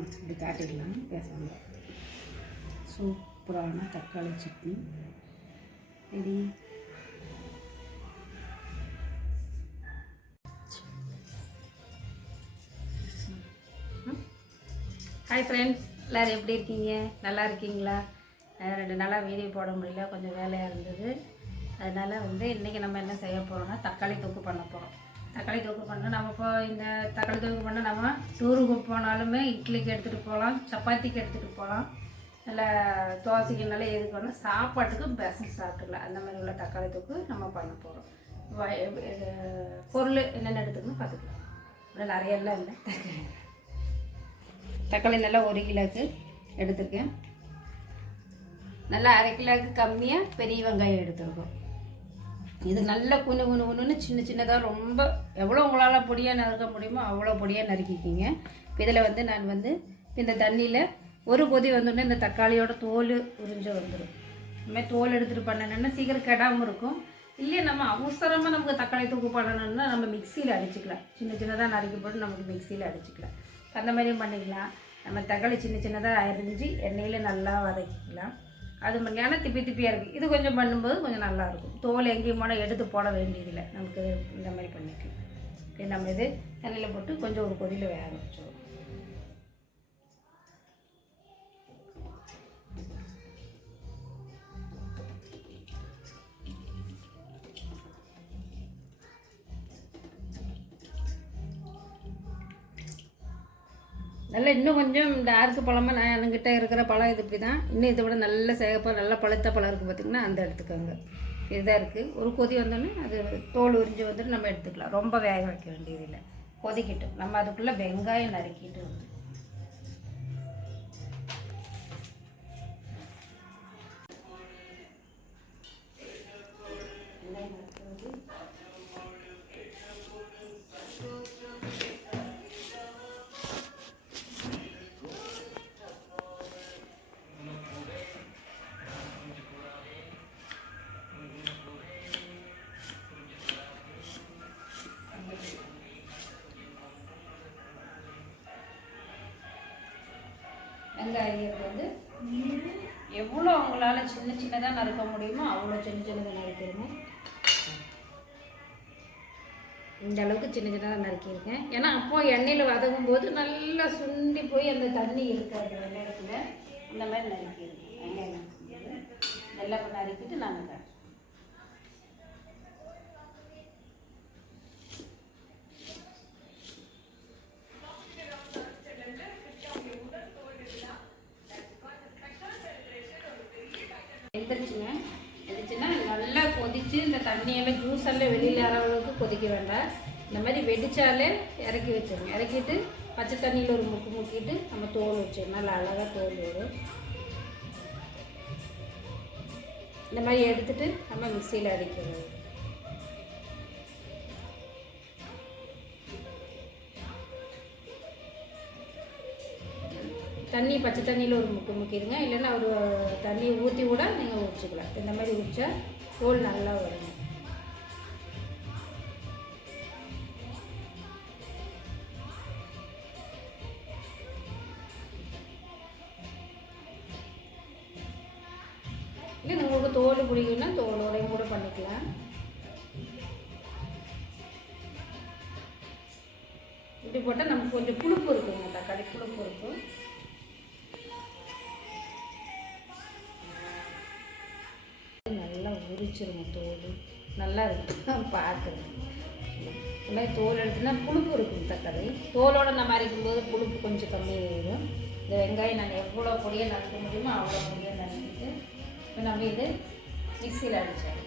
இப்படி காட்டிடலாம் பேசாமல். சூப்பரான தக்காளி சட்னி ரெடி. ஹாய் ஃப்ரெண்ட்ஸ், எல்லோரும் எப்படி இருக்கீங்க? நல்லா இருக்கீங்களா? 2 நாளாக வீடியோ போட முடியல, கொஞ்சம் வேலையாக இருந்தது. அதனால் இன்றைக்கி நம்ம என்ன செய்ய போகிறோம்னா தக்காளி தொக்கு பண்ண போகிறோம். தக்காளி தொக்கு பண்ணால் நம்ம இப்போ இந்த தக்காளி தொக்கு பண்ணால் நம்ம டூருக்கு போனாலுமே இட்லிக்கு எடுத்துகிட்டு போகலாம், சப்பாத்திக்கு எடுத்துகிட்டு போகலாம், நல்லா தோசைக்கு நல்லா எதுக்கு சாப்பாட்டுக்கும் பெசஞ்சு சாப்பிட்டுக்கலாம். அந்த மாதிரி உள்ள தக்காளி தொக்கு நம்ம பண்ண போகிறோம். பொருள் என்னென்ன எடுத்துக்கணும் பார்த்துக்கலாம். இப்படி நிறையெல்லாம் இல்லை. தக்காளி நல்லா 1 கிலோவுக்கு எடுத்துருக்கேன். நல்லா 1/2 கிலோவுக்கு கம்மியாக பெரிய வெங்காயம் எடுத்துருக்கோம். இது நல்லா குன்னு சின்ன சின்னதாக ரொம்ப எவ்வளோ உங்களால் பொடியாக நறுக்க முடியுமோ அவ்வளோ பொடியாக நறுக்கிக்கிங்க. இதில் நான் இந்த தண்ணியில் ஒரு கொதி வந்தோடனே இந்த தக்காளியோட தோல் உறிஞ்சு வந்துடும். இந்தமாதிரி தோல் எடுத்துகிட்டு பண்ணணுன்னா சீக்கிரம் கெடாமல் இருக்கும். இல்லையே நம்ம அவசரமாக நமக்கு தக்காளி தூக்கு பண்ணணுன்னா நம்ம மிக்சியில் அடிச்சுக்கலாம். சின்ன சின்னதாக நறுக்கி போட்டு நமக்கு மிக்சியில் அடிச்சுக்கலாம். அந்த மாதிரியும் பண்ணிக்கலாம். நம்ம தக்காளி சின்ன சின்னதாக அரிஞ்சு எண்ணெயில் நல்லா வதக்கிக்கலாம். அது ஏன்னா திப்பியாக இருக்குது. இது கொஞ்சம் பண்ணும்போது கொஞ்சம் நல்லாயிருக்கும். தோல் எங்கேயும் போனால் எடுத்து போட வேண்டியதில்லை. நமக்கு இந்த மாதிரி பண்ணிக்கலாம். நம்ம இது தண்ணியில் போட்டு கொஞ்சம் ஒரு கொதியில் வேக வச்சிடுவோம். நல்லா இன்னும் கொஞ்சம் இந்த ஆர்க்கு பழமாக நான் என்கிட்ட இருக்கிற பழம் இது இப்படி தான். இன்னும் இதை விட நல்ல சேகப்பாக நல்லா பழுத்த பழம் இருக்குது பார்த்திங்கன்னா, அந்த எடுத்துக்கோங்க. இதுதான் இருக்குது. ஒரு கொதி வந்தோடனே அது தோல் உறிஞ்சி நம்ம எடுத்துக்கலாம். ரொம்ப வேக வைக்க வேண்டியதில்லை. கொதிக்கிட்டோம். நம்ம அதுக்குள்ளே வெங்காயம் நறுக்கிட்டு வெங்காயத்தை எவ்வளோ அவங்களால சின்ன சின்னதாக நறுக்க முடியுமோ அவ்வளோ சின்ன சின்னதாக நறுக்கிடுங்க. இந்த அளவுக்கு சின்ன சின்னதாக நறுக்கியிருக்கேன். ஏன்னா அப்போ எண்ணெயில் வதக்கும் போது நல்லா சுண்டி போய் அந்த தண்ணி இருக்காது வெங்காயத்தில். இந்த மாதிரி நறுக்கிடுங்க. வெங்காயம் நல்லா நறுக்கிட்டு நாங்கள் எந்திரிச்சுன்னா நல்லா கொதித்து இந்த தண்ணியெல்லாம் ஜூஸ் எல்லாம் வெளியில் வர அளவுக்கு கொதிக்க வேண்டாம். இந்த மாதிரி வெடித்தாலே இறக்கி வச்சிருங்க. இறக்கிட்டு பச்சை தண்ணியில் ஒரு முக்கிட்டு நம்ம தோல் வச்சிடணும். நல்லா அழகாக தோல் வரும். இந்த மாதிரி எடுத்துகிட்டு நம்ம மிக்சியில் அடிக்கிறது. தண்ணி பச்சை தண்ணியில் ஒரு முக்கிடுங்க. இல்லைன்னா ஒரு தண்ணி ஊற்றி கூட நீங்கள் உரிச்சிக்கலாம். இந்த மாதிரி உரிச்சா தோல் நல்லா வரும். இல்லை உங்களுக்கு தோல் பிடிக்குன்னா தோலோடையும் கூட பண்ணிக்கலாம். இப்படி போட்டால் நமக்கு கொஞ்சம் புளிப்பு இருக்குங்க. தக்காளி புளிப்பு இருக்கும். நல்லா உரிச்சிருங்க. தோல் நல்லா இருக்கும் பார்க்குறது. இந்த மாதிரி தோல் எடுத்துனா புளிப்பு இருக்கும். தக்காளி தோலோடு நம்ம அரைக்கும்போது புளிப்பு கொஞ்சம் கம்மியாகிடும். இந்த வெங்காயம் நான் எவ்வளோ பொடியாக நறுக்க முடியுமோ அவ்வளோ பொடியாக நறுக்கிட்டு இப்போ நம்ம இது மிக்சியில் அடித்தோம்.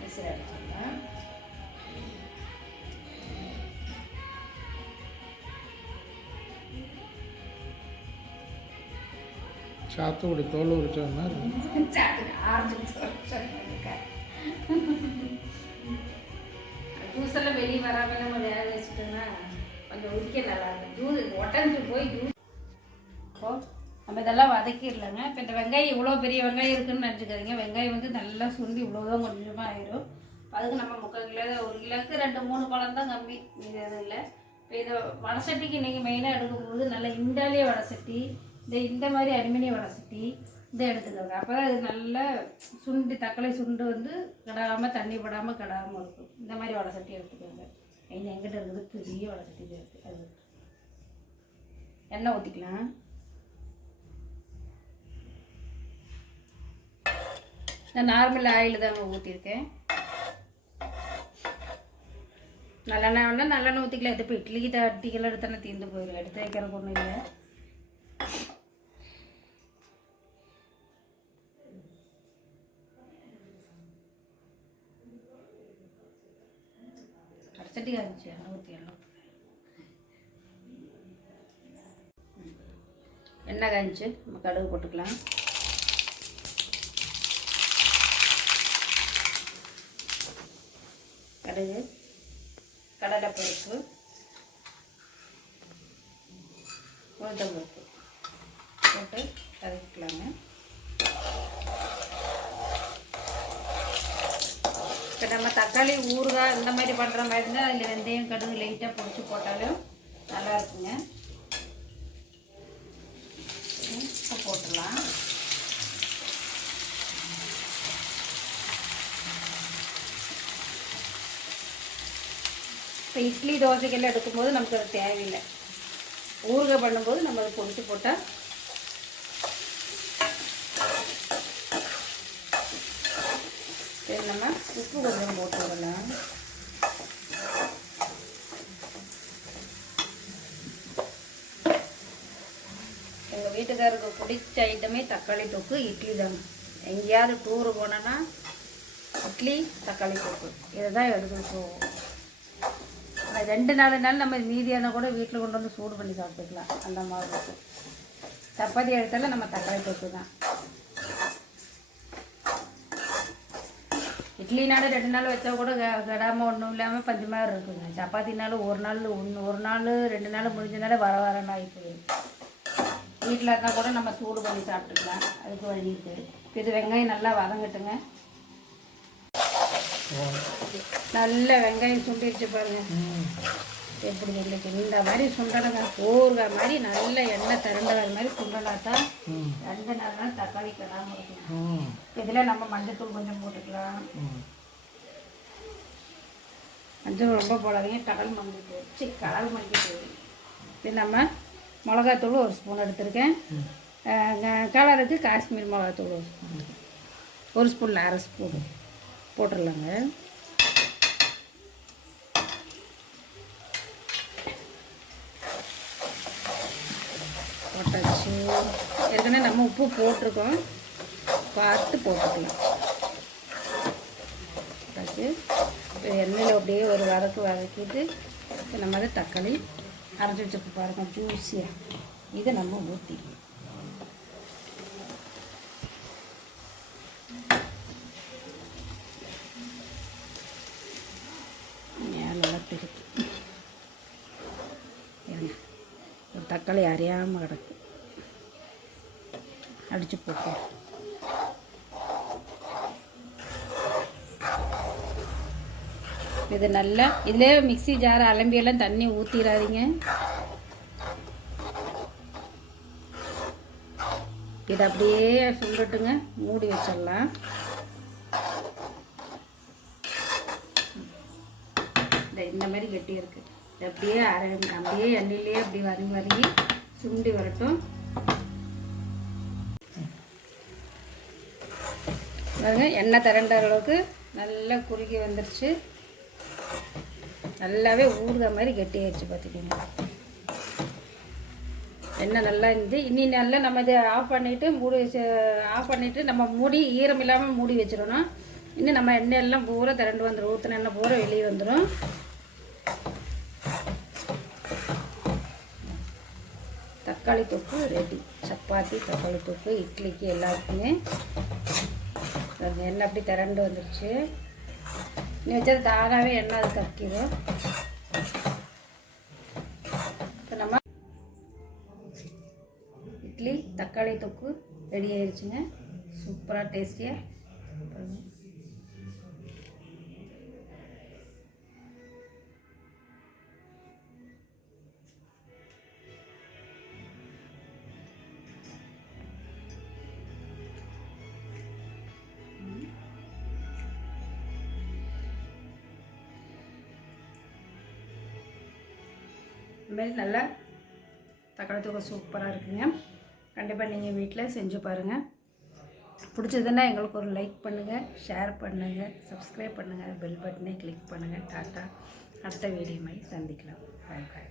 மிக்சியில் அடித்தோம்னா சாத்துக்குடி தோல் உரிச்ச மாதிரி ஜூஸ் எல்லாம் வெளியே வராமல் நம்ம வேக வச்சுட்டோம்னா கொஞ்சம் உரிக்க நல்லா இருக்கும். ஜூஸ் உடஞ்சி போய் ஜூஸ் நம்ம இதெல்லாம் வதக்கிடலாங்க. இப்போ இந்த வெங்காயம் இவ்வளோ பெரிய வெங்காயம் இருக்குதுன்னு நினச்சிக்காதீங்க. வெங்காயம் நல்லா சுண்டி இவ்வளோதான் கொஞ்சமாக ஆயிடும். அதுக்கு நம்ம 3/4 கிலோ 1 கிலோவுக்கு 2-3 பழம் தான் கம்மி. இது எதுவும் இல்லை. இப்போ இதை வடசட்டிக்கு இன்றைக்கி மெயினாக எடுக்கும்போது நல்லா இண்டாலிய வடசட்டி, இந்த மாதிரி அலுமினிய வடசட்டி இதை எடுத்துக்கோங்க. அப்போ தான் இது நல்லா சுண்டு தக்காளி சுண்டு வந்து கிடாமல் தண்ணி படாமல் கிடாமல் இருக்கும். இந்த மாதிரி வடசட்டி எடுத்துக்கோங்க. இது எங்கிட்ட இருக்குது பெரிய வடசட்டி இது இருக்குது. அது எண்ணெய் ஊற்றிக்கலாம். நான் நார்மல் ஆயில் தாங்க ஊற்றிருக்கேன். நல்லெண்ணெய் வேணால் நல்லெண்ணெய் ஊற்றிக்கலாம். இது இப்போ இட்லிக்கு தட்டிக்கெல்லாம் எடுத்தானே தீர்ந்து போயிடும். எடுத்து வைக்கிறதுக்கு ஒன்றும் இல்லை. அரைச்சட்டி காய்ச்சி எண்ணெய் ஊற்றி எண்ணெய் காய்ச்சி நம்ம கடுகு போட்டுக்கலாம். கடுகு, கடலைப்பருப்பு, உளுத்தம்பருப்பு போட்டு கலக்கிக்கலாங்க. இப்போ நம்ம தக்காளி ஊறுகாய் இந்த மாதிரி பண்ணுற மாதிரி இருந்தால் அதில் வெந்தயம் கடுகு லைட்டாக பொடிச்சு போட்டாலும் நல்லா இருக்குங்க. இப்போ போட்டுடலாம். இப்போ இட்லி தோசைக்கெல்லாம் எடுக்கும்போது நமக்கு அது தேவையில்லை. ஊறுகாய் பண்ணும்போது நம்ம அதை பொடிச்சு போட்டால் சரி. நம்ம உப்பு கொஞ்சம் போட்டு விடலாம். எங்கள் வீட்டுக்காருக்கு பிடிச்ச ஐட்டமே தக்காளி தொக்கு, இட்லி தாங்க. எங்கேயாவது டூரு போனோன்னா இட்லி தக்காளி தொக்கு இதை தான் எடுத்துகிட்டு போவோம். 2-4 நாள் நம்ம மீதியான கூட வீட்டில் கொண்டு வந்து சூடு பண்ணி சாப்பிட்டுக்கலாம். அந்த மாதிரி இருக்கும். சப்பாத்தி எடுத்தாலும் நம்ம தக்காளி தொக்கு தான். இட்லினாலும் 2 நாள் வச்சா கூட கெடாமல் ஒன்றும் இல்லாமல் பஞ்சு மாதிரி இருக்குங்க. சப்பாத்தினாலும் ஒரு நாள் 2 நாள் முடிஞ்சனால வரன்னு ஆகி போயிடும். வீட்டில் இருந்தால் கூட நம்ம சூடு பண்ணி சாப்பிட்டுக்கலாம். அதுக்கு வழி இருக்குது. இப்போ இது வெங்காயம் நல்லா வதங்கட்டுங்க. நல்ல வெங்காயம் சுண்டிடுச்சு பாருங்க. எப்படி எங்களுக்கு இந்த மாதிரி சுண்டணுங்க. ஊறுகாய் மாதிரி நல்ல எண்ணெய் திரண்ட மாதிரி சுண்டனாத்தான் 2-4 நாள் தக்காளி கிடாமல் இருக்கும். இதில் நம்ம மஞ்சத்தூள் கொஞ்சம் போட்டுக்கலாம். மஞ்சள் ரொம்ப போடாதீங்க, கடல் மல்லிக்கு போயிடும். இது நம்ம மிளகாத்தூள் 1 ஸ்பூன் எடுத்திருக்கேன். கலருக்கு காஷ்மீர் மிளகாத்தூள் 1 ஸ்பூன், 1 ஸ்பூனில் 1/2 ஸ்பூன் போட்டுடலாங்க. போட்டாச்சு. ஏற்கனவே நம்ம உப்பு போட்டிருக்கோம், பார்த்து போட்டுக்கலாம். போட்டாச்சு. இப்போ எண்ணெயில் அப்படியே ஒரு வதக்கிட்டு இப்போ நம்ம அதை தக்காளி அரைச்சி வச்சுக்க பாருங்கள் ஜூஸியாக. இதை நம்ம ஊற்றி ஒரு தக்காளி அரையாமல் கிடக்கு, அடித்து போட்டோம். இது நல்லா இதிலே மிக்ஸி ஜார் அலம்பியெல்லாம் தண்ணி ஊற்றிடாதீங்க. இதை அப்படியே சுண்டட்டுங்க, மூடி வச்சிடலாம். இந்த மாதிரி கெட்டி இருக்குது. இது அப்படியே எண்ணெயிலே அப்படி வதங்கி சுண்டி வரட்டும். பாருங்க, எண்ணெய் திரண்ட அளவுக்கு நல்லா குறுகி வந்துருச்சு. நல்லாவே ஊறுகாய் மாதிரி கெட்டியாயிடுச்சு பார்த்துக்கிங்க. எண்ணெய் நல்லா இருந்து இனி நல்லா நம்ம இதை ஆஃப் பண்ணிவிட்டு நம்ம மூடி ஈரம் இல்லாமல் மூடி வச்சிடணும். இன்னும் நம்ம எண்ணெய் எல்லாம் பூரா திரண்டு வந்துடும். ஊற்றின எண்ணெய் பூரா வெளியே வந்துடும். தக்காளி தொக்கு ரெடி. சப்பாத்தி, தக்காளி தொக்கு, இட்லிக்கு எல்லாத்துக்குமே எண்ணெய் அப்படி திரண்டு வந்துருச்சு. நீ வச்சது தானாகவே எண்ணெய் அது கக்கிடும். இப்போ நம்ம இட்லி தக்காளி தொக்கு ரெடி ஆயிடுச்சுங்க. சூப்பராக டேஸ்டியாக. இதுமாரி நல்லா தக்காளி தொக்கு சூப்பராக இருக்குங்க. கண்டிப்பாக நீங்கள் வீட்டில் செஞ்சு பாருங்கள். பிடிச்சதுன்னா எங்களுக்கு ஒரு லைக் பண்ணுங்கள், ஷேர் பண்ணுங்கள், சப்ஸ்கிரைப் பண்ணுங்கள், பெல் பட்டனை கிளிக் பண்ணுங்கள். டாட்டா. அடுத்த வீடியோ மாதிரி சந்திக்கலாம். பாய் பாய்.